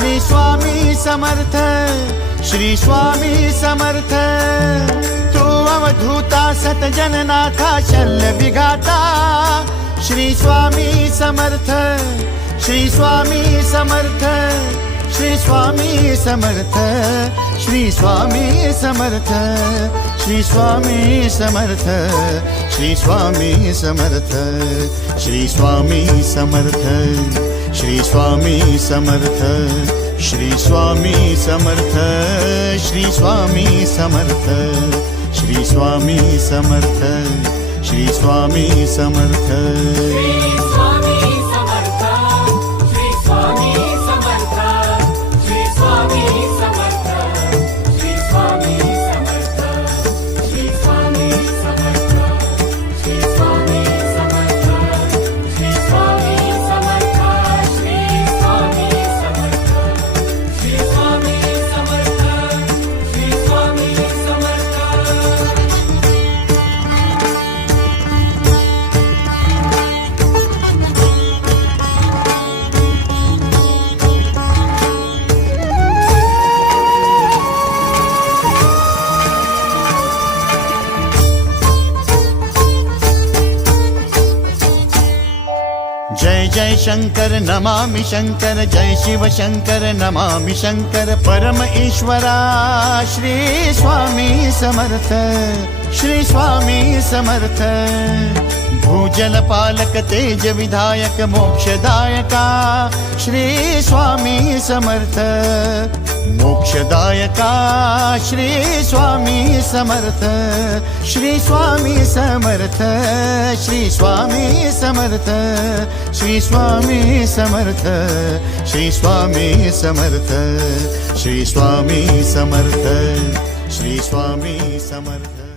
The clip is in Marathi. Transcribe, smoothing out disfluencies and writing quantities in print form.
श्री स्वामी समर्थ, श्री स्वामी समर्थ। तू अवधूता सतजननाथा शल्य विघाता, श्री स्वामी समर्थ, श्री स्वामी समर्थ, श्री स्वामी समर्थ, श्री स्वामी समर्थ, श्री स्वामी समर्थ, श्री स्वामी समर्थ, श्री स्वामी समर्थ, श्री स्वामी समर्थ, श्री स्वामी समर्थ, श्री स्वामी समर्थ, श्री स्वामी समर्थ, श्री स्वामी समर्थ। जय जय शंकर नमामि शंकर, जय शिव शंकर नमामि शंकर। परम ईश्वरा श्री स्वामी समर्थ, श्री स्वामी समर्थ। भूजल पालक तेज विधायक मोक्षदायका, श्री स्वामी समर्थ। मोक्षदायका श्री स्वामी समर्थ, श्री स्वामी समर्थ, श्री स्वामी समर्थ, श्री स्वामी समर्थ, श्री स्वामी समर्थ, श्री स्वामी समर्थ, श्री स्वामी समर्थ।